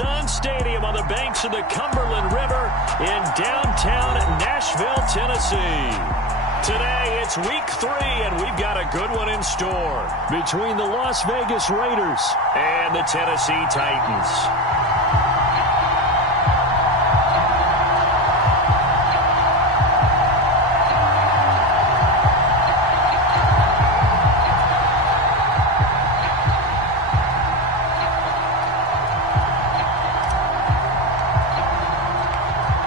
Sun Stadium on the banks of the Cumberland River in downtown Nashville, Tennessee. Today, it's week 3, and we've got a good one in store between the Las Vegas Raiders and the Tennessee Titans.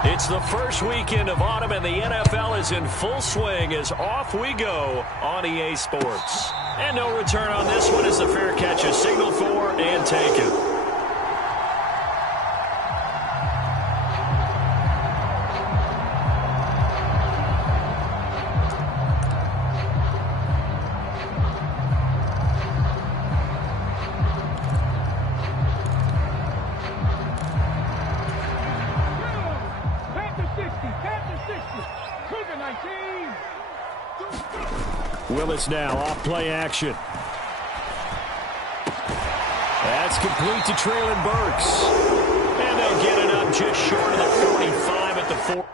It's the first weekend of autumn, and the NFL is in full swing as off we go on EA Sports. And no return on this one as the fair catch is signaled for and taken. Willis now off play action. That's complete to Traylon Burks. And they'll get it up just short of the 45 at the 4.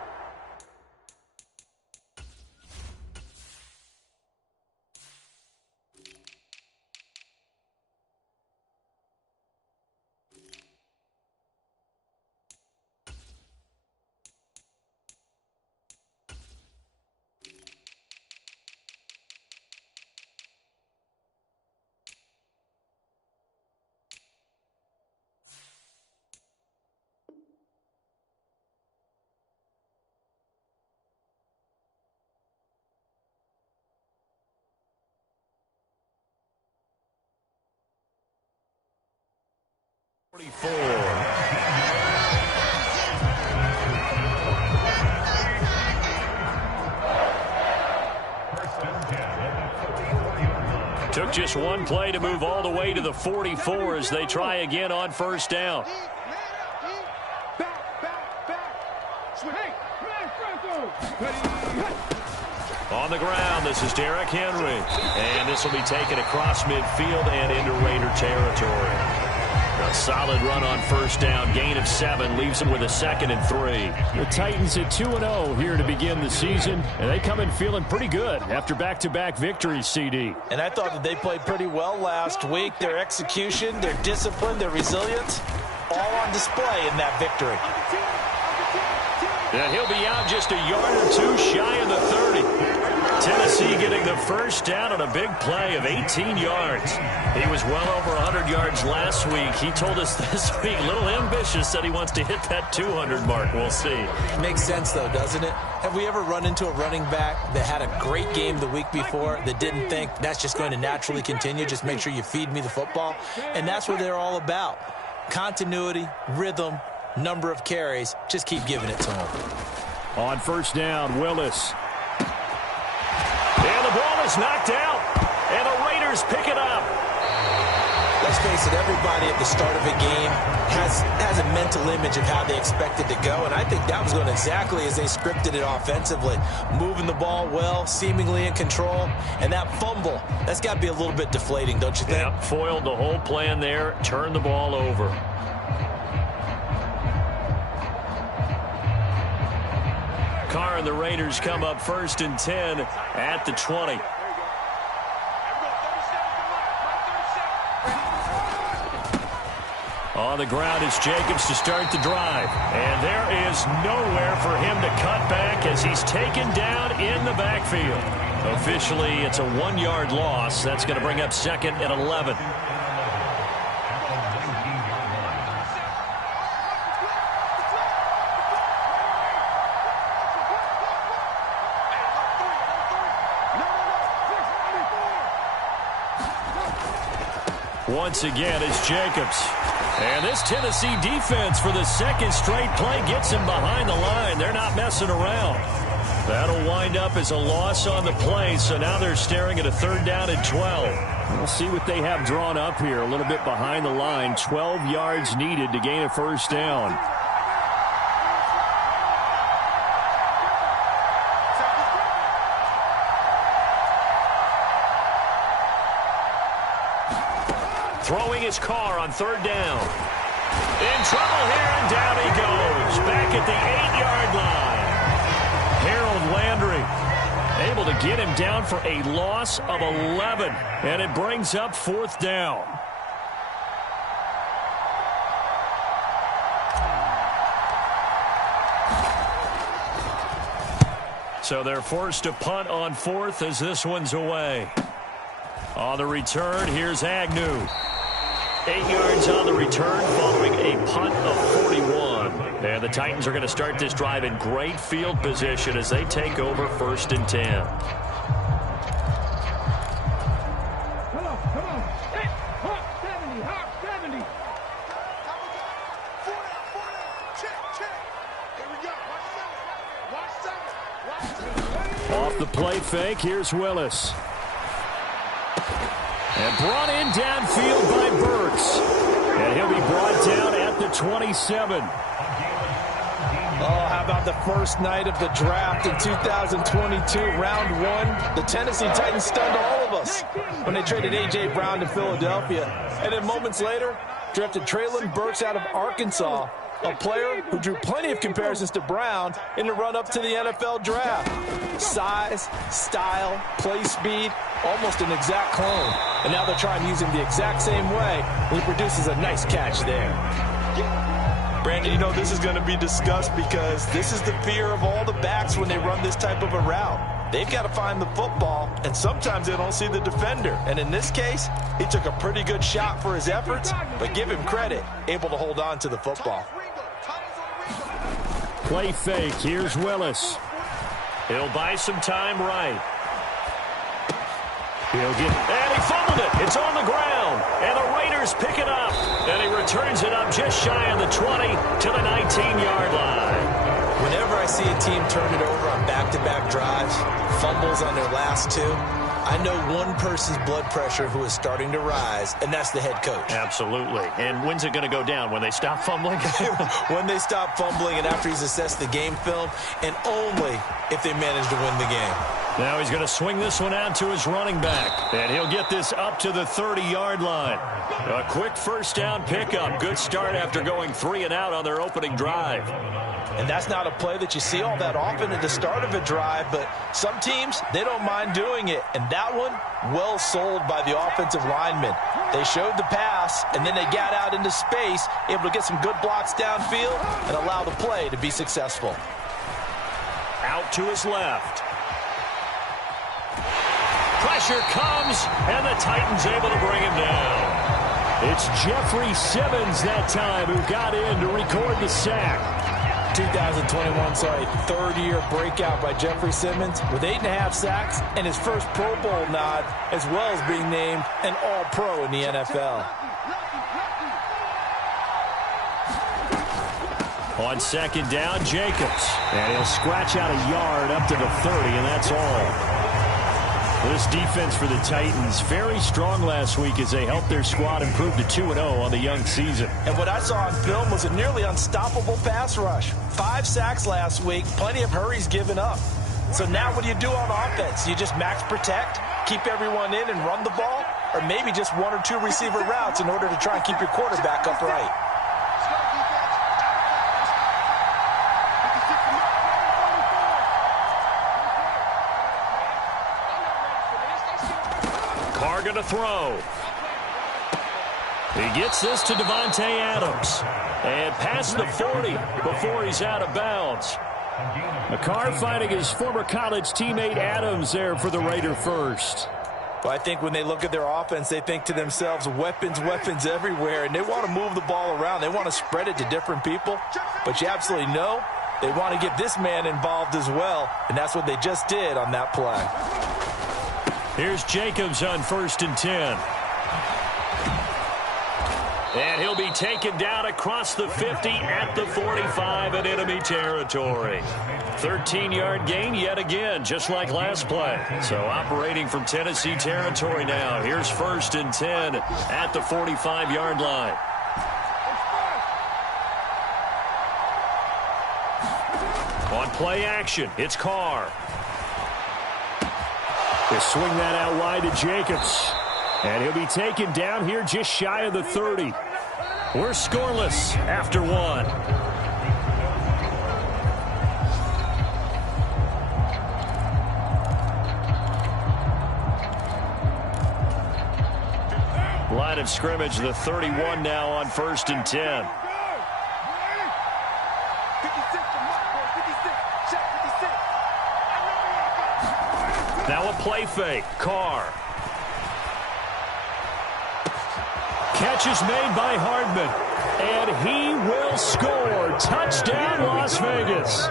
Took just one play to move all the way to the 44 as they try again on first down. On the ground, this is Derrick Henry. And this will be taken across midfield and into Raider territory. A solid run on first down. Gain of 7 leaves them with a 2nd and 3. The Titans at 2-0 here to begin the season, and they come in feeling pretty good after back-to-back victories, CD. And I thought that they played pretty well last week. Their execution, their discipline, their resilience, all on display in that victory. And he'll be out just a yard or 2 shy of the 30. Tennessee getting the first down on a big play of 18 yards. He was well over 100 yards last week. He told us this week, a little ambitious, that he wants to hit that 200 mark. We'll see. Makes sense, though, doesn't it? Have we ever run into a running back that had a great game the week before that didn't think that's just going to naturally continue? Just make sure you feed me the football. And that's what they're all about. Continuity, rhythm, number of carries. Just keep giving it to him. On first down, Willis. And the ball is knocked out. And the Raiders pick it up. Let's face it, everybody at the start of a game has a mental image of how they expect it to go, and I think that was going exactly as they scripted it offensively. Moving the ball well, seemingly in control, and that fumble, that's got to be a little bit deflating, don't you think? Yep, foiled the whole plan there, turned the ball over. Carr and the Raiders come up 1st and 10 at the 20. On the ground is Jacobs to start the drive. And there is nowhere for him to cut back as he's taken down in the backfield. Officially, it's a 1-yard loss. That's going to bring up 2nd and 11. Once again, it's Jacobs. And this Tennessee defense for the 2nd straight play gets him behind the line. They're not messing around. That'll wind up as a loss on the play, so now they're staring at a 3rd down and 12. We'll see what they have drawn up here. A little bit behind the line. 12 yards needed to gain a first down. Throwing his Carr on 3rd down. In trouble here, and down he goes. Back at the 8-yard line. Harold Landry able to get him down for a loss of 11. And it brings up 4th down. So they're forced to punt on 4th as this one's away. On the return, here's Agnew. 8 yards on the return following a punt of 41. And the Titans are going to start this drive in great field position as they take over 1st and 10. Come on. Hey, Hawk 70, Hawk 70. Check. Here we go. Watch 7. Off the play fake, here's Willis. And brought in downfield by Burks. And he'll be brought down at the 27. Oh, how about the first night of the draft in 2022, round 1? The Tennessee Titans stunned all of us when they traded A.J. Brown to Philadelphia. And then moments later, drafted Treylon Burks out of Arkansas, a player who drew plenty of comparisons to Brown in the run-up to the NFL draft. Size, style, play speed, almost an exact clone. And now they're trying to use him the exact same way, and he produces a nice catch there. Brandon, you know this is going to be discussed because this is the fear of all the backs when they run this type of a route. They've got to find the football, and sometimes they don't see the defender. And in this case, he took a pretty good shot for his efforts, but give him credit, able to hold on to the football. Play fake, here's Willis. He'll buy some time right. He'll get, and he fumbled it. It's on the ground, and the Raiders pick it up. And he returns it up just shy of the 20 to the 19-yard line. Whenever I see a team turn it over on back-to-back drives, fumbles on their last 2, I know one person's blood pressure who is starting to rise, and that's the head coach. Absolutely. And when's it going to go down? When they stop fumbling? When they stop fumbling and after he's assessed the game film, and only if they manage to win the game. Now he's going to swing this one out to his running back. And he'll get this up to the 30-yard line. A quick first down pickup. Good start after going 3 and out on their opening drive. And that's not a play that you see all that often at the start of a drive, but some teams, they don't mind doing it. And that one, well sold by the offensive linemen. They showed the pass, and then they got out into space, able to get some good blocks downfield and allow the play to be successful. Out to his left. Pressure comes, and the Titans able to bring him down. It's Jeffrey Simmons that time who got in to record the sack. 2021 saw a third-year breakout by Jeffrey Simmons with 8.5 sacks and his first Pro Bowl nod, as well as being named an All-Pro in the NFL. On second down, Jacobs. And he'll scratch out a yard up to the 30, and that's all. This defense for the Titans, very strong last week as they helped their squad improve to 2-0 on the young season. And what I saw on film was a nearly unstoppable pass rush. 5 sacks last week, plenty of hurries given up. So now what do you do on offense? You just max protect, keep everyone in and run the ball, or maybe just 1 or 2 receiver routes in order to try and keep your quarterback upright. Carr going to throw. He gets this to Devontae Adams. And past the 40 before he's out of bounds. Carr finding his former college teammate Adams there for the Raider first. Well, I think when they look at their offense, they think to themselves, weapons everywhere, and they want to move the ball around. They want to spread it to different people. But you absolutely know they want to get this man involved as well, and that's what they just did on that play. Here's Jacobs on 1st and 10. And he'll be taken down across the 50 at the 45 in enemy territory. 13-yard gain yet again, just like last play. So operating from Tennessee territory now. Here's 1st and 10 at the 45-yard line. On play action, it's Carr. They swing that out wide to Jacobs. And he'll be taken down here just shy of the 30. We're scoreless after one. Line of scrimmage, the 31 now on 1st and 10. Now a play fake. Carr. Catch is made by Hardman. And he will score. Touchdown, Las Vegas.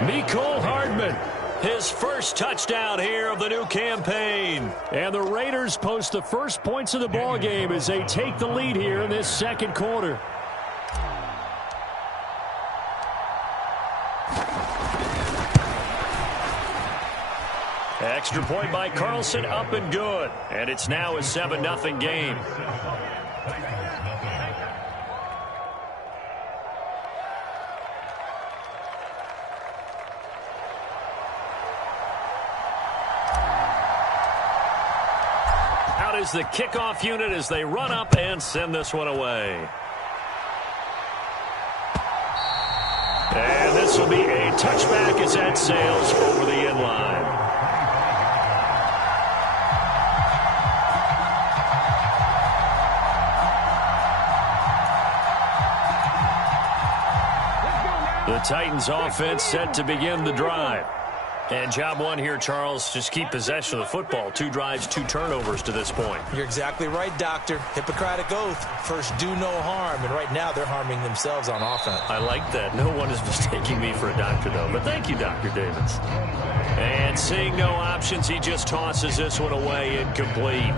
Mecole Hardman. His first touchdown here of the new campaign. And the Raiders post the first points of the ball game as they take the lead here in this second quarter. Extra point by Carlson, up and good. And it's now a 7-0 game. Out is the kickoff unit as they run up and send this one away. And this will be a touchback as that sails over the end line. The Titans offense set to begin the drive. And job one here, Charles, just keep possession of the football. 2 drives, 2 turnovers to this point. You're exactly right, Doctor. Hippocratic oath. First, do no harm. And right now, they're harming themselves on offense. I like that. No one is mistaking me for a doctor, though. But thank you, Dr. Davis. And seeing no options, he just tosses this one away incomplete.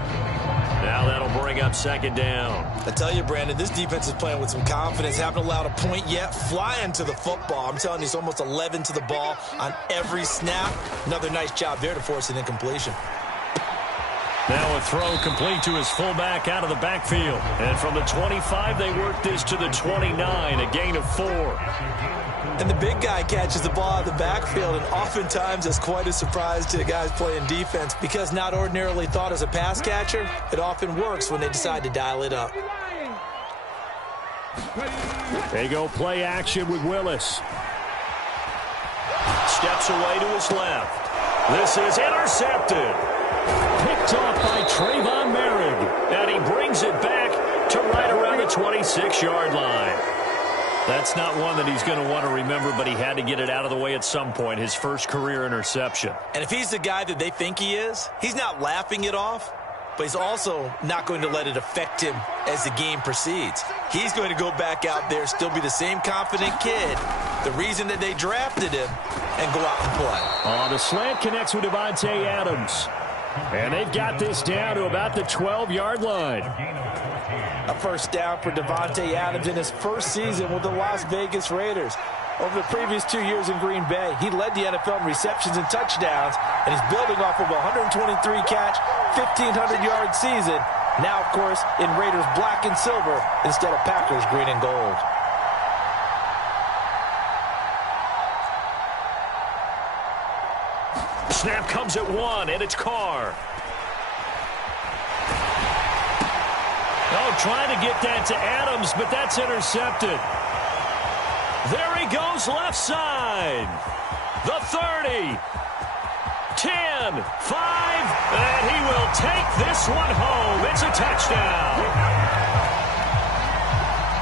Now that'll bring up 2nd down. I tell you, Brandon, this defense is playing with some confidence. Haven't allowed a point yet. Flying to the football. I'm telling you, it's almost 11 to the ball on every snap. Another nice job there to force an incompletion. Now a throw complete to his fullback out of the backfield. And from the 25, they work this to the 29, a gain of 4. And the big guy catches the ball out of the backfield, and oftentimes that's quite a surprise to the guys playing defense because not ordinarily thought as a pass catcher, it often works when they decide to dial it up. They go play action with Willis. Steps away to his left. This is intercepted. Picked off by Trayvon Merrick. And he brings it back to right around the 26-yard line. That's not one that he's going to want to remember, but he had to get it out of the way at some point, his first career interception. And if he's the guy that they think he is, he's not laughing it off, but he's also not going to let it affect him as the game proceeds. He's going to go back out there, still be the same confident kid, the reason that they drafted him, and go out and play. The slant connects with Davante Adams. And they've got this down to about the 12-yard line. A first down for Davante Adams in his first season with the Las Vegas Raiders. Over the previous 2 years in Green Bay, he led the NFL in receptions and touchdowns, and he's building off of a 123-catch, 1,500-yard season. Now, of course, in Raiders black and silver instead of Packers green and gold. Snap comes at 1, and it's Carr. Oh, trying to get that to Adams, but that's intercepted. There he goes left side. The 30. 10, 5, and he will take this one home. It's a touchdown.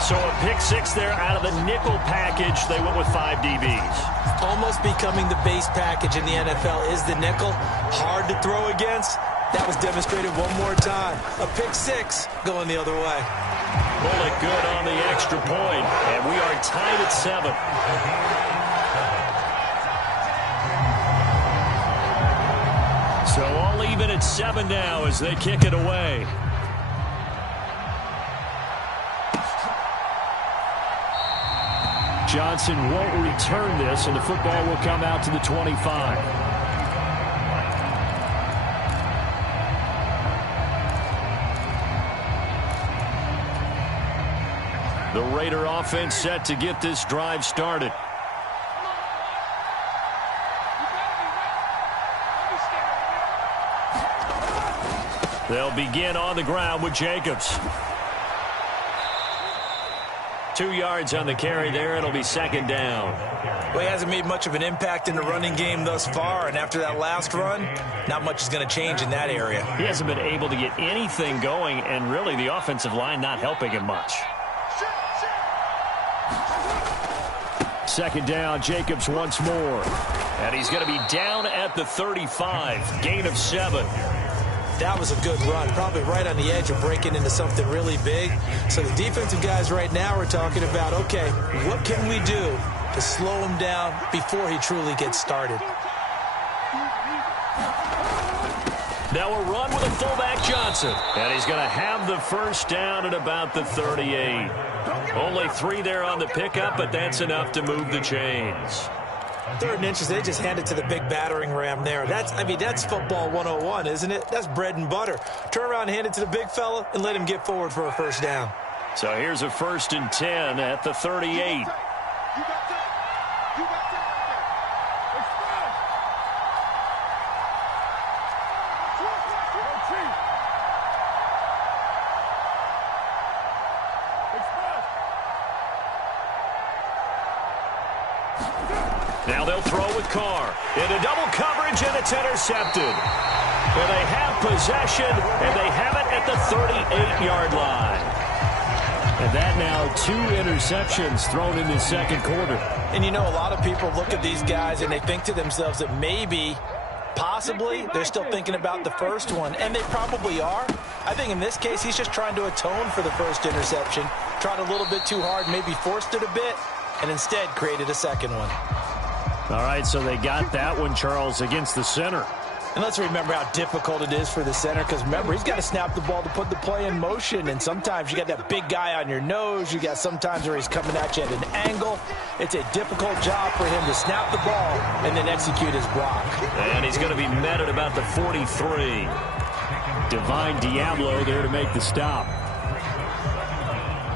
So a pick 6 there out of the nickel package. They went with 5 DBs. Almost becoming the base package in the NFL is the nickel. Hard to throw against. That was demonstrated one more time. A pick 6 going the other way. Bullet good on the extra point, and we are tied at 7. So all even at 7 now as they kick it away. Johnson won't return this, and the football will come out to the 25. The Raider offense set to get this drive started. They'll begin on the ground with Jacobs. 2 yards on the carry there. It'll be second down. Well, he hasn't made much of an impact in the running game thus far, and after that last run, not much is going to change in that area. He hasn't been able to get anything going, and really the offensive line not helping him much. Second down, Jacobs once more. And he's going to be down at the 35. Gain of 7. That was a good run, probably right on the edge of breaking into something really big. So the defensive guys right now are talking about, okay, what can we do to slow him down before he truly gets started? Now a run with a fullback Johnson. And he's going to have the first down at about the 38. Only 3 there on the pickup, but that's enough to move the chains. 3rd and inches, they just hand it to the big battering ram there. That's football 101, isn't it? That's bread and butter. Turn around and hand it to the big fella and let him get forward for a first down. So here's a 1st and 10 at the 38. Now they'll throw with Carr. Into double coverage, and it's intercepted. And they have possession, and they have it at the 38-yard line. And that now 2 interceptions thrown in the second quarter. And you know, a lot of people look at these guys and they think to themselves that maybe, possibly, they're still thinking about the first one. And they probably are. I think in this case, he's just trying to atone for the first interception. Tried a little bit too hard, maybe forced it a bit, and instead created a second one. All right, so they got that one, Charles, against the center. And let's remember how difficult it is for the center, because remember, he's got to snap the ball to put the play in motion, and sometimes you got that big guy on your nose. You got sometimes where he's coming at you at an angle. It's a difficult job for him to snap the ball and then execute his block. And he's going to be met at about the 43. Divine Diablo there to make the stop.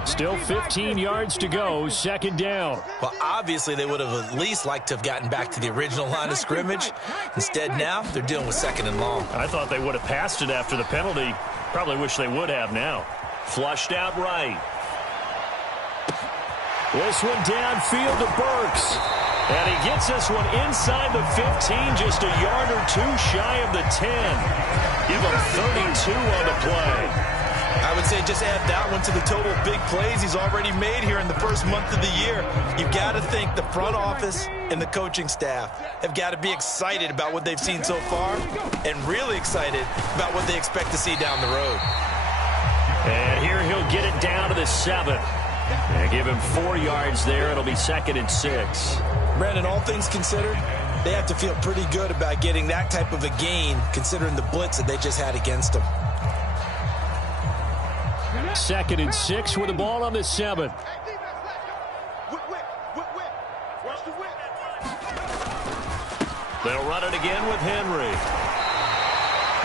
Still 15 yards to go, second down. Well, obviously, they would have at least liked to have gotten back to the original line of scrimmage. Instead, now, they're dealing with 2nd and long. I thought they would have passed it after the penalty. Probably wish they would have now. Flushed out right. This one downfield to Burks. And he gets this one inside the 15, just a yard or 2 shy of the 10. Give him 32 on the play. I would say just add that one to the total big plays he's already made here in the first month of the year. You've got to think the front office and the coaching staff have got to be excited about what they've seen so far and really excited about what they expect to see down the road. And here he'll get it down to the 7. And give him 4 yards there. It'll be 2nd and 6. Brandon, all things considered, they have to feel pretty good about getting that type of a gain considering the blitz that they just had against them. 2nd and 6 with the ball on the 7. They'll run it again with Henry.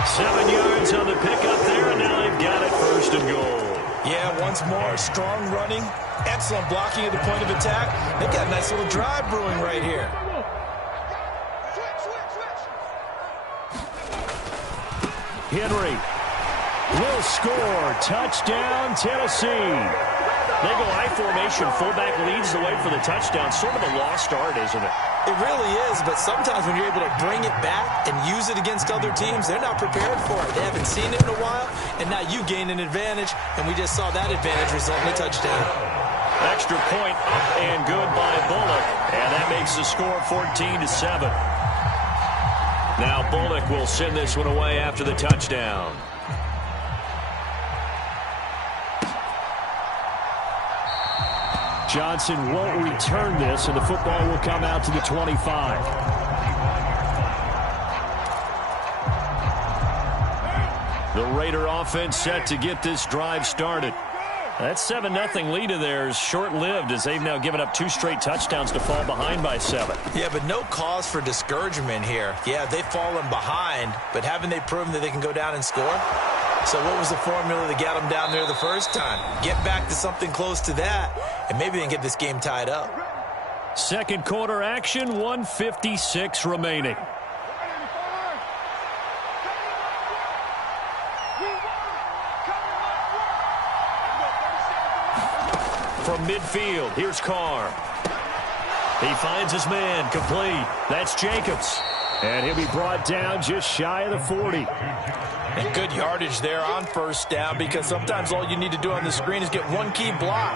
7 yards on the pickup there, and now they've got it 1st and goal. Yeah, once more, strong running, excellent blocking at the point of attack. They've got a nice little drive brewing right here. Henry will score. Touchdown, Tennessee. They go I formation. Fullback leads the way for the touchdown. Sort of a lost art, isn't it? It really is, but sometimes when you're able to bring it back and use it against other teams, they're not prepared for it. They haven't seen it in a while, and now you gain an advantage, and we just saw that advantage result in a touchdown. Extra point up and good by Bullock, and that makes the score 14-7. Now Bullock will send this one away after the touchdown. Johnson won't return this, and the football will come out to the 25. The Raider offense set to get this drive started. That 7-0 lead of theirs short-lived as they've now given up 2 straight touchdowns to fall behind by 7. Yeah, but no cause for discouragement here. Yeah, they've fallen behind, but haven't they proven that they can go down and score? So what was the formula that got them down there the first time? Get back to something close to that, and maybe they can get this game tied up. Second quarter action, 1:56 remaining. from midfield. Here's Carr. He finds his man, complete. That's Jacobs. And he'll be brought down just shy of the 40. And good yardage there on first down, because sometimes all you need to do on the screen is get one key block.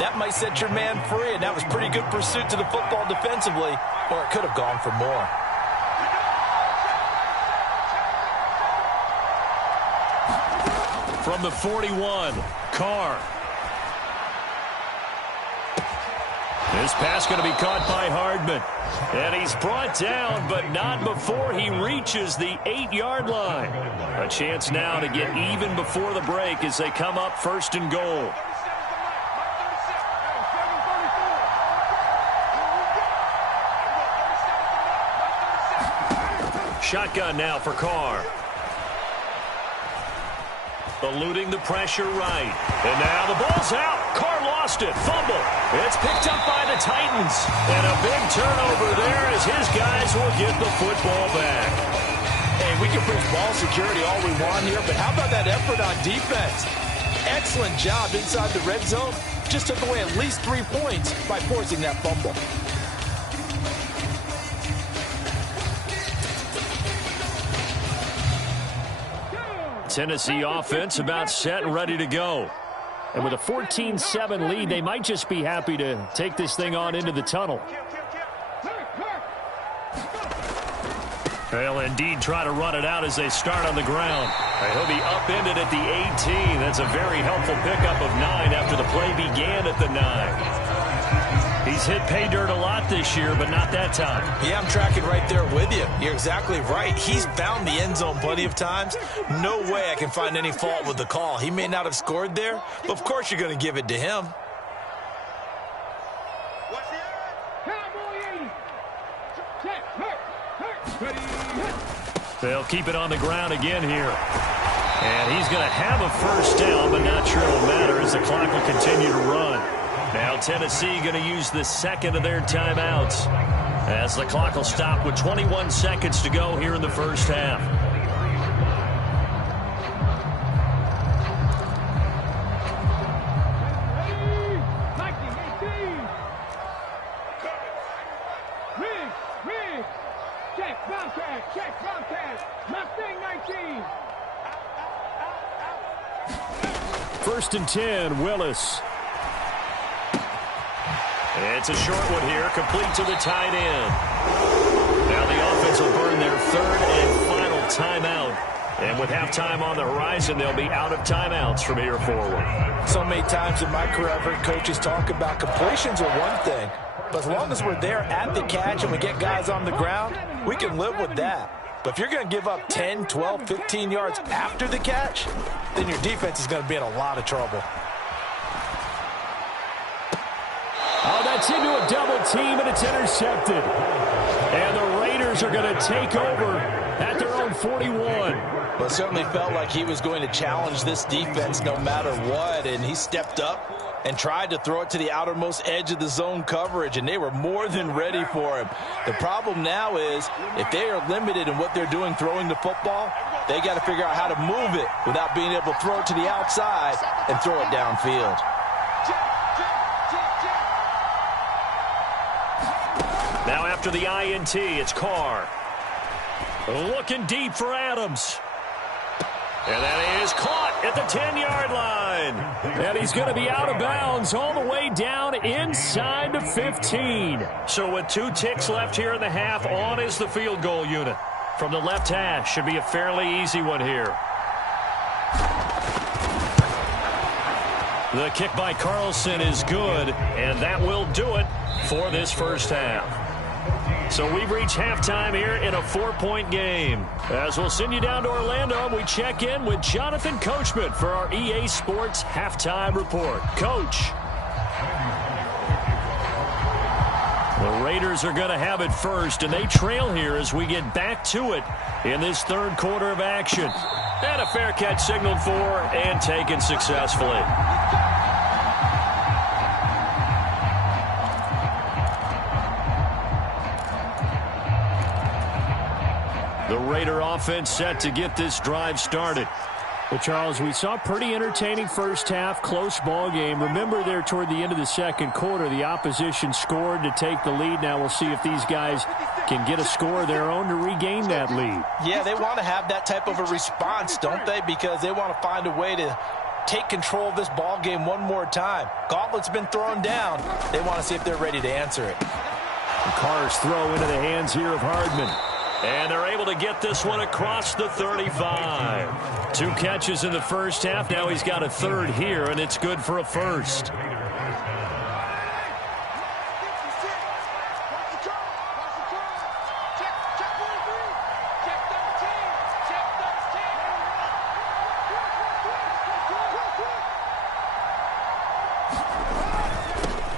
That might set your man free, and that was pretty good pursuit to the football defensively, or it could have gone for more. From the 41, Carr. This pass going to be caught by Hardman. And he's brought down, but not before he reaches the 8-yard line. A chance now to get even before the break as they come up first and goal. Shotgun now for Carr. Eluding the pressure right. And now the ball's out. Carr lost it. Fumble. It's picked up by the Titans. And a big turnover there as his guys will get the football back. Hey, we can preach ball security all we want here, but how about that effort on defense? Excellent job inside the red zone. Just took away at least 3 points by forcing that fumble. Tennessee offense about set and ready to go. And with a 14-7 lead, they might just be happy to take this thing on into the tunnel. They'll indeed try to run it out as they start on the ground. He'll be upended at the 18. That's a very helpful pickup of 9 after the play began at the 9. He's hit pay dirt a lot this year, but not that time. Yeah, I'm tracking right there with you. You're exactly right. He's found the end zone plenty of times. No way I can find any fault with the call. He may not have scored there, but of course you're going to give it to him. They'll keep it on the ground again here. And he's going to have a first down, but not sure it'll matter as the clock will continue to run. Now Tennessee going to use the second of their timeouts as the clock will stop with 21 seconds to go here in the first half. First and 10, Willis. It's a short one here, complete to the tight end. Now the offense will burn their third and final timeout. And with halftime on the horizon, they'll be out of timeouts from here forward. So many times in my career, I've heard coaches talk about completions are one thing. But as long as we're there at the catch and we get guys on the ground, we can live with that. But if you're going to give up 10, 12, 15 yards after the catch, then your defense is going to be in a lot of trouble. Oh, that's into a double team, and it's intercepted. And the Raiders are going to take over at their own 41. Well, it certainly felt like he was going to challenge this defense no matter what, and he stepped up and tried to throw it to the outermost edge of the zone coverage, and they were more than ready for him. The problem now is if they are limited in what they're doing throwing the football, they got to figure out how to move it without being able to throw it to the outside and throw it downfield. Now after the INT, it's Carr. Looking deep for Adams. And that is caught at the 10-yard line. And he's going to be out of bounds all the way down inside the 15. So with 2 ticks left here in the half, on is the field goal unit. From the left hash, should be a fairly easy one here. The kick by Carlson is good, and that will do it for this first half. So we've reached halftime here in a 4-point game. As we'll send you down to Orlando, we check in with Jonathan Coachman for our EA Sports Halftime Report. Coach. The Raiders are going to have it first, and they trail here as we get back to it in this third quarter of action. And a fair catch signaled for and taken successfully. The Raider offense set to get this drive started. Well, Charles, we saw a pretty entertaining first half, close ball game. Remember there toward the end of the second quarter, the opposition scored to take the lead. Now we'll see if these guys can get a score of their own to regain that lead. Yeah, they want to have that type of a response, don't they? Because they want to find a way to take control of this ball game one more time. Gauntlet's been thrown down. They want to see if they're ready to answer it. Carr's throw into the hands here of Hardman. And they're able to get this one across the 35. 2 catches in the first half. Now he's got a third here, and it's good for a first.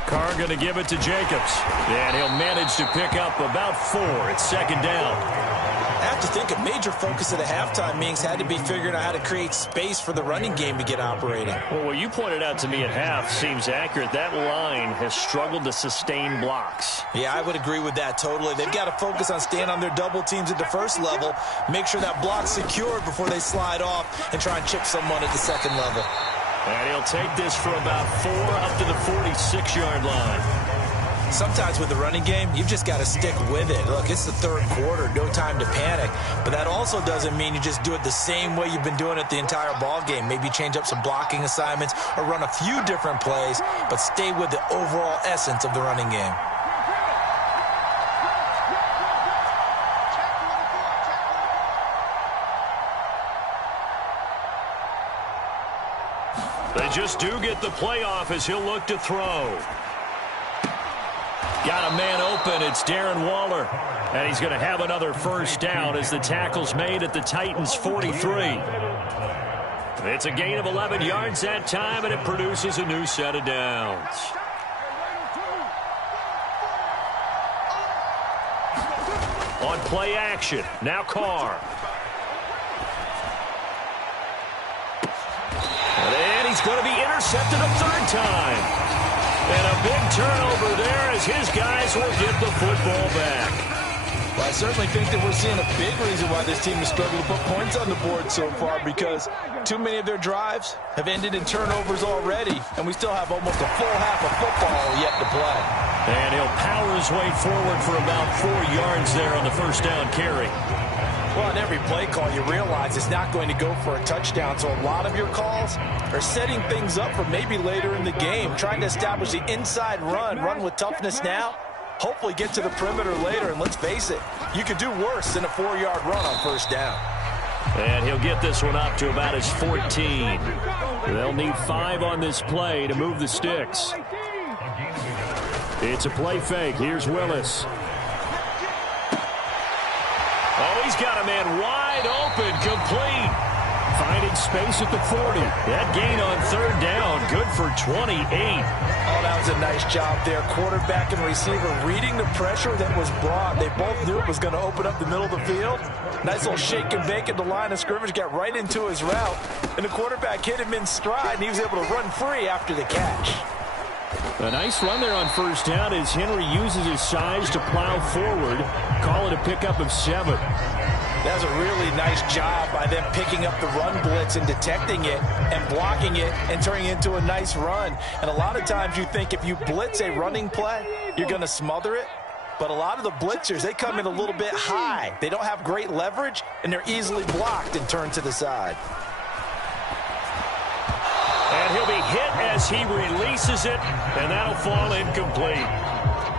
Carr going to give it to Jacobs. And he'll manage to pick up about 4. It's second down. I have to think a major focus of the halftime meetings had to be figuring out how to create space for the running game to get operating. Well, what you pointed out to me at half seems accurate. That line has struggled to sustain blocks. Yeah, I would agree with that totally. They've got to focus on staying on their double teams at the first level, make sure that block's secured before they slide off and try and chip someone at the second level. And he'll take this for about 4 up to the 46-yard line. Sometimes with the running game, you've just got to stick with it. Look, it's the third quarter, no time to panic. But that also doesn't mean you just do it the same way you've been doing it the entire ball game. Maybe change up some blocking assignments or run a few different plays, but stay with the overall essence of the running game. They just do get the playoff as he'll look to throw. Got a man open. It's Darren Waller. And he's going to have another first down as the tackle's made at the Titans' 43. It's a gain of 11 yards that time, and it produces a new set of downs. On play action, now Carr. And he's going to be intercepted a third time. And a big turnover there as his guys will get the football back. Well, I certainly think that we're seeing a big reason why this team has struggled to put points on the board so far, because too many of their drives have ended in turnovers already, and we still have almost a full half of football yet to play. And he'll power his way forward for about 4 yards there on the first down carry. Well, on every play call, you realize it's not going to go for a touchdown, so a lot of your calls are setting things up for maybe later in the game, trying to establish the inside run with toughness now, hopefully get to the perimeter later, and let's face it, you could do worse than a 4-yard run on first down. And he'll get this one up to about his 14. They'll need 5 on this play to move the sticks. It's a play fake. Here's Willis. Oh, he's got a man wide open, complete. Finding space at the 40. That gain on third down, good for 28. Oh, that was a nice job there. Quarterback and receiver reading the pressure that was brought. They both knew it was going to open up the middle of the field. Nice little shake and bake at the line of scrimmage, got right into his route. And the quarterback hit him in stride, and he was able to run free after the catch. A nice run there on first down as Henry uses his size to plow forward. Call it a pickup of 7. That was a really nice job by them picking up the run blitz and detecting it and blocking it and turning it into a nice run. And a lot of times you think if you blitz a running play, you're going to smother it. But a lot of the blitzers, they come in a little bit high. They don't have great leverage, and they're easily blocked and turned to the side. And he'll be hit as he releases it, and that'll fall incomplete.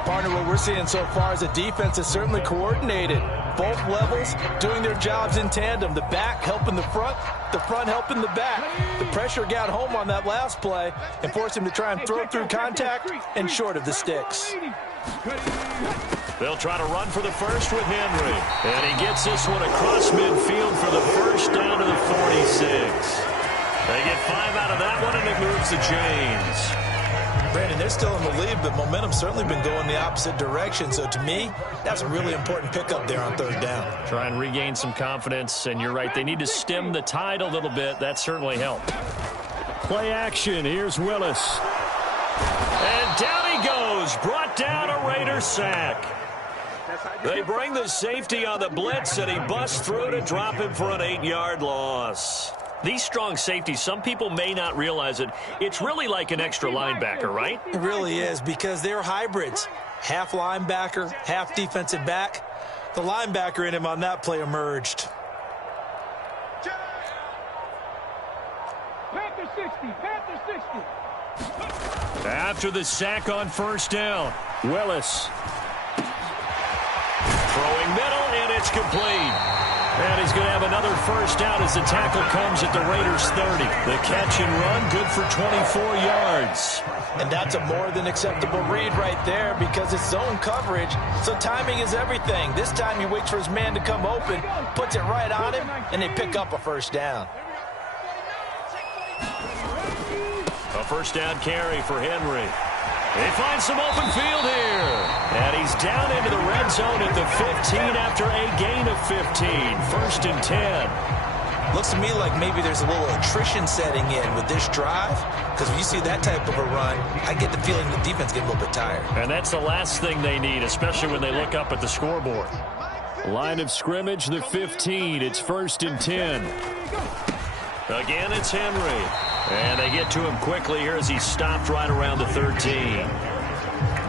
Partner, what we're seeing so far is the defense is certainly coordinated. Both levels doing their jobs in tandem. The back helping the front helping the back. The pressure got home on that last play and forced him to try and throw through contact and short of the sticks. They'll try to run for the first with Henry. And he gets this one across midfield for the first down to the 46. They get 5 out of that one, and it moves the chains. Brandon, they're still in the lead, but momentum's certainly been going the opposite direction. So to me, that's a really important pickup there on third down. Try and regain some confidence, and you're right. They need to stem the tide a little bit. That certainly helped. Play action. Here's Willis. And down he goes. Brought down a Raider sack. They bring the safety on the blitz, and he busts through to drop him for an 8-yard loss. These strong safeties, some people may not realize it. It's really like an extra linebacker, right? It really is, because they're hybrids. Half linebacker, half defensive back. The linebacker in him on that play emerged. Panther 60, Panther 60. After the sack on first down, Willis. Throwing middle, and it's complete. And he's going to have another first down as the tackle comes at the Raiders' 30. The catch and run, good for 24 yards. And that's a more than acceptable read right there, because it's zone coverage, so timing is everything. This time he waits for his man to come open, puts it right on him, and they pick up a first down. A first down carry for Henry. He finds some open field here. And he's down into the red zone at the 15 after a gain of 15. First and 10. Looks to me like maybe there's a little attrition setting in with this drive, because when you see that type of a run, I get the feeling the defense gets a little bit tired. And that's the last thing they need, especially when they look up at the scoreboard. Line of scrimmage, the 15. It's first and 10. Again, it's Henry. And they get to him quickly here as he stopped right around the 13.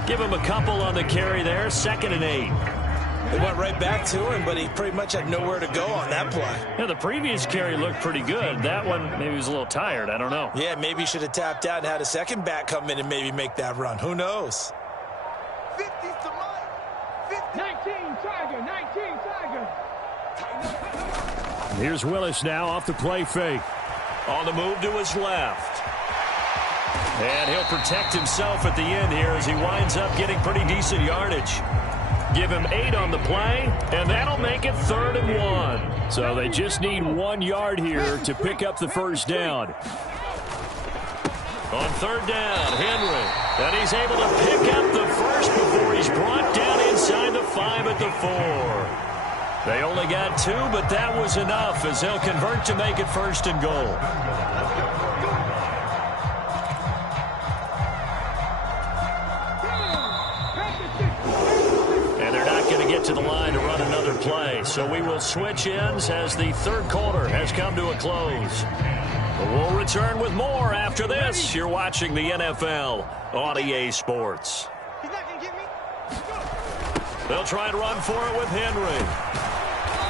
Give him a couple on the carry there. Second and 8. They went right back to him, but he pretty much had nowhere to go on that play. Yeah, the previous carry looked pretty good. That one, maybe he was a little tired. I don't know. Yeah, maybe he should have tapped out and had a second back come in and maybe make that run. Who knows? 50's to Mike. 19 Tiger, 19 Tiger. Here's Willis now off the play fake. On the move to his left. And he'll protect himself at the end here as he winds up getting pretty decent yardage. Give him 8 on the play, and that'll make it 3rd and 1. So they just need 1 yard here to pick up the first down. On 3rd down, Henry. And he's able to pick up the first before he's brought down inside the 5 at the 4. They only got 2, but that was enough as they'll convert to make it 1st and goal. And they're not going to get to the line to run another play, so we will switch ends as the 3rd quarter has come to a close. But we'll return with more after this. You're watching the NFL on EA Sports. They'll try and run for it with Henry.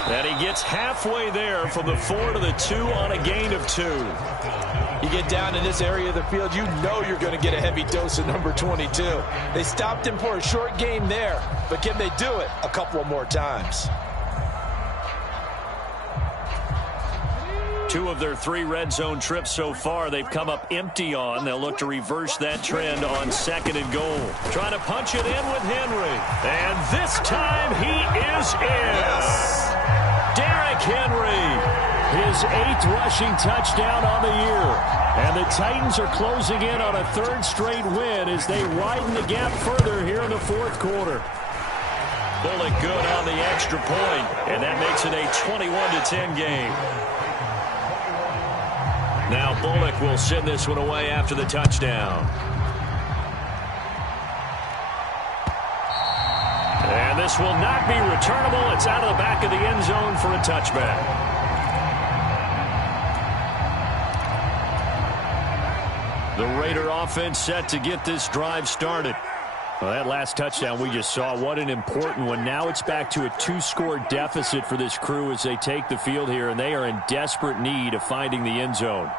And he gets halfway there from the 4 to the 2 on a gain of 2. You get down in this area of the field, you know you're going to get a heavy dose of number 22. They stopped him for a short game there, but can they do it a couple more times? 2 of their 3 red zone trips so far they've come up empty on. They'll look to reverse that trend on 2nd and goal. Trying to punch it in with Henry. And this time he is in. Yes. Derrick Henry, his 8th rushing touchdown on the year. And the Titans are closing in on a 3rd straight win as they widen the gap further here in the 4th quarter. Bullock good on the extra point, and that makes it a 21-10 game. Now Bullock will send this one away after the touchdown. And this will not be returnable. It's out of the back of the end zone for a touchback. The Raider offense set to get this drive started. Well, that last touchdown we just saw, what an important one. Now it's back to a 2-score deficit for this crew as they take the field here, and they are in desperate need of finding the end zone.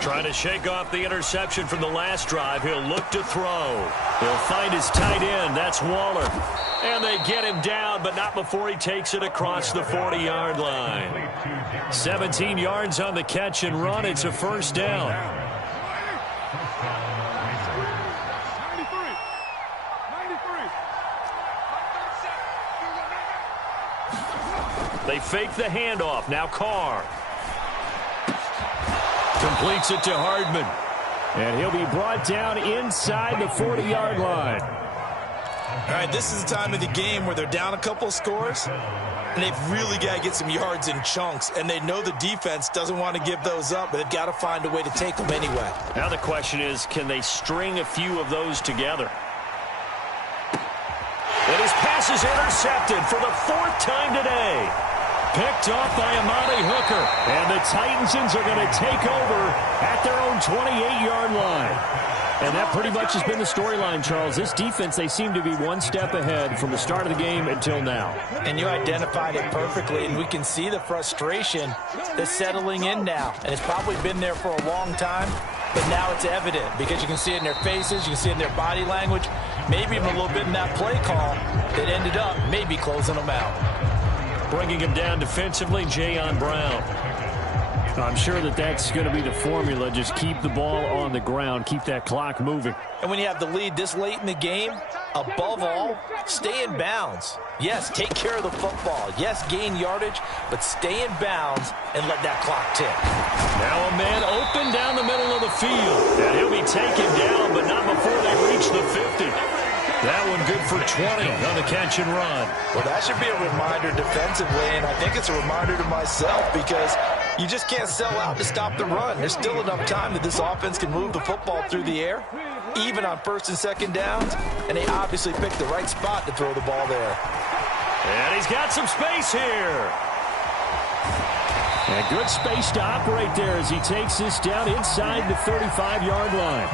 Trying to shake off the interception from the last drive. He'll look to throw. He'll find his tight end. That's Waller. And they get him down, but not before he takes it across the 40-yard line. 17 yards on the catch and run. It's a first down. 93. They fake the handoff. Now Carr. Completes it to Hardman. And he'll be brought down inside the 40-yard line. All right, this is the time of the game where they're down a couple of scores, and they've really got to get some yards in chunks, and they know the defense doesn't want to give those up, but they've got to find a way to take them anyway. Now the question is, can they string a few of those together? And his pass pass is intercepted for the 4th time today. Picked off by Amani Hooker. And the Titans are going to take over at their own 28-yard line. And that pretty much has been the storyline, Charles. This defense, they seem to be one step ahead from the start of the game until now. And you identified it perfectly, and we can see the frustration that's settling in now. And it's probably been there for a long time, but now it's evident because you can see it in their faces, you can see it in their body language, maybe even a little bit in that play call that ended up maybe closing them out. Bringing him down defensively, Jayon Brown. I'm sure that that's going to be the formula. Just keep the ball on the ground. Keep that clock moving. And when you have the lead this late in the game, above all, stay in bounds. Yes, take care of the football. Yes, gain yardage, but stay in bounds and let that clock tick. Now a man open down the middle of the field. And he'll be taken down, but not before they reach the 50. That one good for 20 on the catch and run. Well, that should be a reminder defensively, and I think it's a reminder to myself because you just can't sell out to stop the run. There's still enough time that this offense can move the football through the air, even on 1st and 2nd downs, and they obviously picked the right spot to throw the ball there. And he's got some space here. And good space to operate there as he takes this down inside the 35-yard line.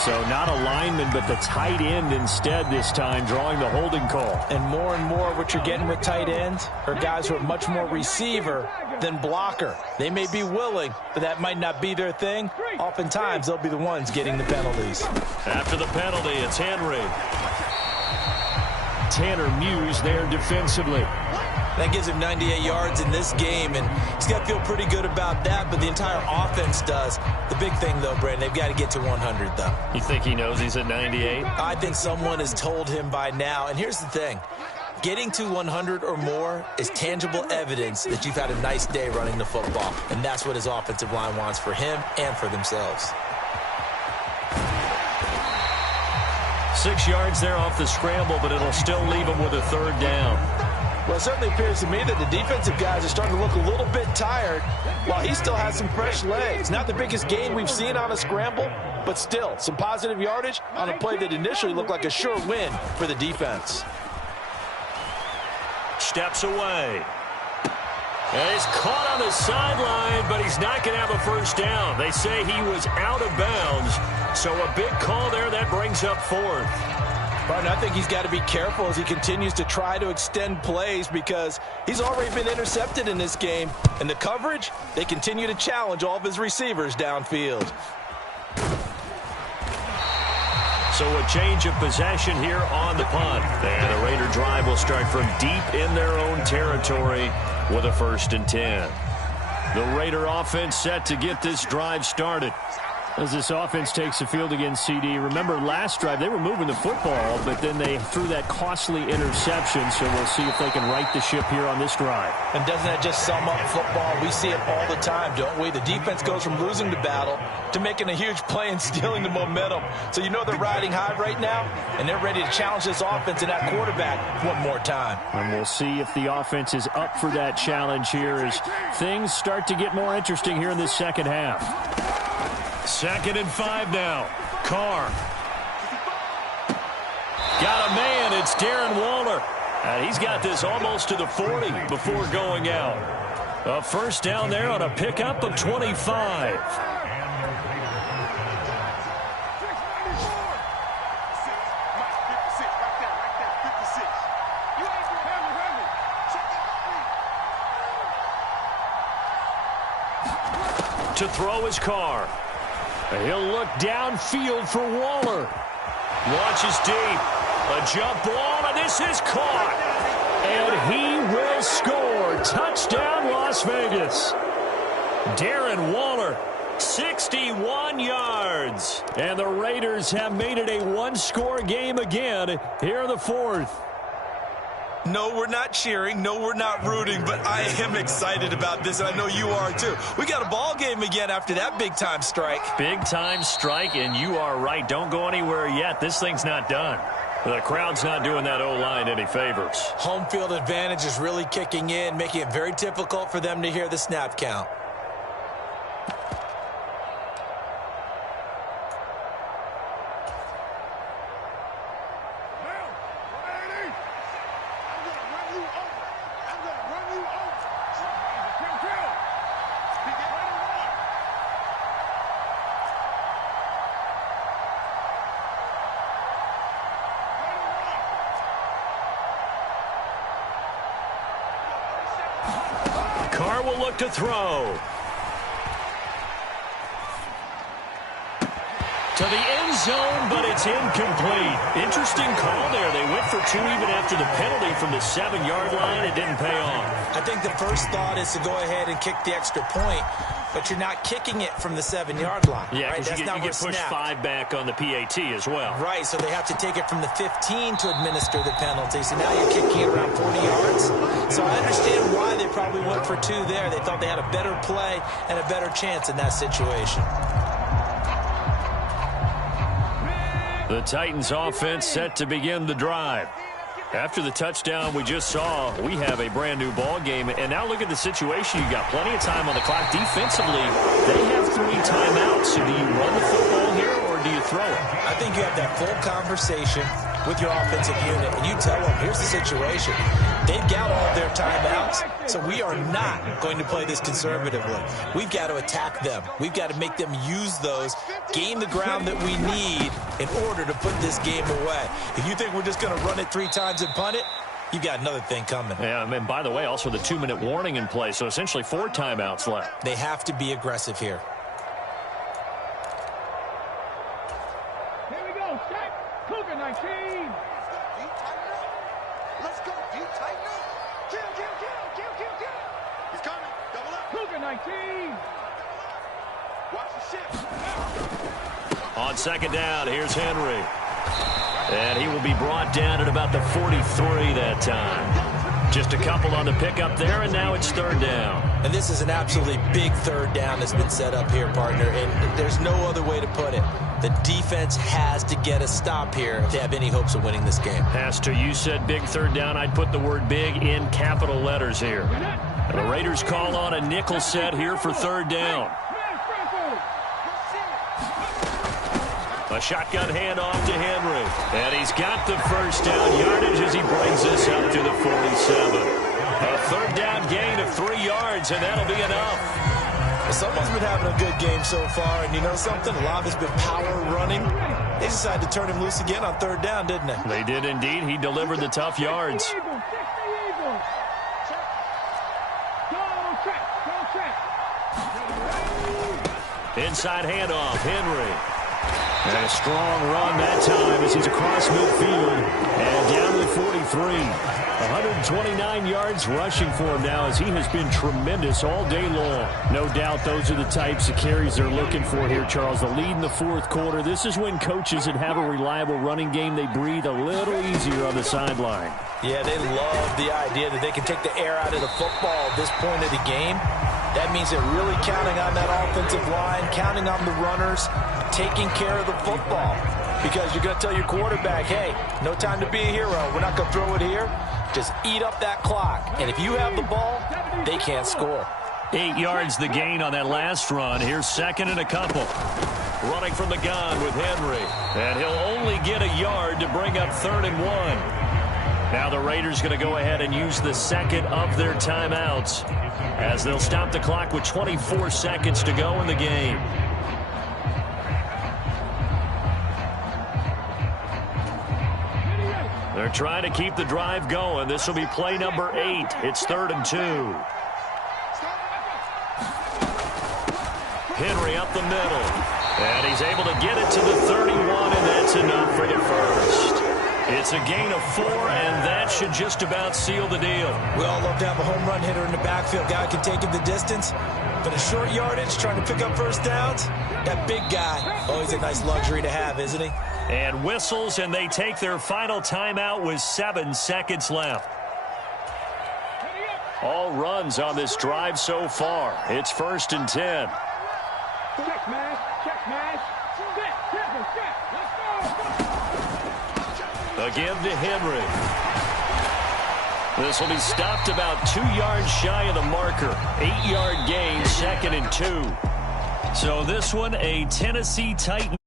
So not a lineman, but the tight end instead this time, drawing the holding call. And more what you're getting with tight ends are guys who are much more receiver than blocker. They may be willing, but that might not be their thing. Oftentimes, they'll be the ones getting the penalties. After the penalty, it's Henry. Tanner Muse there defensively. That gives him 98 yards in this game, and he's got to feel pretty good about that, but the entire offense does. The big thing, though, Brandon, they've got to get to 100, though. You think he knows he's at 98? I think someone has told him by now, and here's the thing. Getting to 100 or more is tangible evidence that you've had a nice day running the football, and that's what his offensive line wants for him and for themselves. 6 yards there off the scramble, but it'll still leave him with a 3rd down. Well, it certainly appears to me that the defensive guys are starting to look a little bit tired while he still has some fresh legs. Not the biggest gain we've seen on a scramble, but still some positive yardage on a play that initially looked like a sure win for the defense. Steps away. And he's caught on the sideline, but he's not going to have a 1st down. They say he was out of bounds, so a big call there that brings up 4th. But I think he's got to be careful as he continues to try to extend plays because he's already been intercepted in this game. And the coverage, they continue to challenge all of his receivers downfield. So a change of possession here on the punt. And the Raider drive will start from deep in their own territory with a 1st and 10. The Raider offense set to get this drive started. As this offense takes the field against CD. Remember last drive, they were moving the football, but then they threw that costly interception, so we'll see if they can right the ship here on this drive. And doesn't that just sum up football? We see it all the time, don't we? The defense goes from losing the battle to making a huge play and stealing the momentum. So you know they're riding high right now, and they're ready to challenge this offense and that quarterback one more time. And we'll see if the offense is up for that challenge here as things start to get more interesting here in this 2nd half. 2nd and 5 now. Carr. Got a man. It's Darren Waller. And he's got this almost to the 40 before going out. A 1st down there on a pickup of 25. To throw his Carr. He'll look downfield for Waller. Launches deep. A jump ball, and this is caught. And he will score. Touchdown, Las Vegas. Darren Waller, 61 yards. And the Raiders have made it a one-score game again here in the 4th. No, we're not cheering. No, we're not rooting, but I am excited about this, and I know you are too. We got a ball game again after that big-time strike. Big-time strike, and you are right. Don't go anywhere yet. This thing's not done. The crowd's not doing that O-line any favors. Home field advantage is really kicking in, making it very difficult for them to hear the snap count. look to throw. To the end zone, but it's incomplete. Interesting call there. They went for 2 even after the penalty from the 7-yard line. It didn't pay off. I think the first thought is to go ahead and kick the extra point, but you're not kicking it from the 7-yard line. Yeah, right? because you get pushed 5 back on the PAT as well. Right, so they have to take it from the 15 to administer the penalty. So now you're kicking it around 40 yards. So I understand why they probably went for 2 there. They thought they had a better play and a better chance in that situation. The Titans offense set to begin the drive. After the touchdown we just saw, we have a brand new ball game. And now look at the situation. You got plenty of time on the clock. Defensively, they have 3 timeouts. So do you run the football here or do you throw it? I think you have that full conversation with your offensive unit, and you tell them, here's the situation. They've got all their timeouts, so we are not going to play this conservatively. We've got to attack them. We've got to make them use those, gain the ground that we need in order to put this game away. If you think we're just going to run it 3 times and punt it, you got another thing coming. Yeah, and by the way, also the 2-minute warning in play, so essentially 4 timeouts left. They have to be aggressive here. Here we go, set. Cougar 19. Let's go. You tighten up. Kill. He's coming. Double up. Cougar 19. Watch the shift. On second down, here's Henry. And he will be brought down at about the 43 that time. Just a couple on the pickup there, and now it's 3rd down. And this is an absolutely big 3rd down that's been set up here, partner, and there's no other way to put it. The defense has to get a stop here if they have any hopes of winning this game. Has to. You said big 3rd down. I'd put the word big in capital letters here. And the Raiders call on a nickel set here for 3rd down. A shotgun handoff to Henry. And he's got the first down yardage as he brings this up to the 47. A 3rd down gain of 3 yards, and that'll be enough. Well, someone's been having a good game so far, and you know something? A lot of it's been power running. They decided to turn him loose again on 3rd down, didn't they? They did indeed. He delivered the tough yards. Inside handoff, Henry. And a strong run that time as he's across midfield and down to the 43. 129 yards rushing for him now as he has been tremendous all day long. No doubt those are the types of carries they're looking for here, Charles. The lead in the 4th quarter. This is when coaches that have a reliable running game, they breathe a little easier on the sideline. Yeah, they love the idea that they can take the air out of the football at this point of the game. That means they're really counting on that offensive line, counting on the runners, taking care of the football. Because you're going to tell your quarterback, hey, no time to be a hero. We're not going to throw it here. Just eat up that clock. And if you have the ball, they can't score. 8 yards the gain on that last run. Here's 2nd and a couple. Running from the gun with Henry. And he'll only get a yard to bring up 3rd and 1. Now the Raiders going to go ahead and use the 2nd of their timeouts as they'll stop the clock with 24 seconds to go in the game. They're trying to keep the drive going. This will be play number 8. It's 3rd and 2. Henry up the middle. And he's able to get it to the 31, and that's enough for the first. It's a gain of 4, and that should just about seal the deal. We all love to have a home run hitter in the backfield. Guy can take it the distance. But a short yardage, trying to pick up first downs, that big guy, always a nice luxury to have, isn't he? And whistles, and they take their final timeout with 7 seconds left. All runs on this drive so far. It's 1st and 10. Check mash, set, temple, set. Let's go. Again to Henry. This will be stopped about 2 yards shy of the marker. 8-yard gain, 2nd and 2. So this one, a Tennessee Titans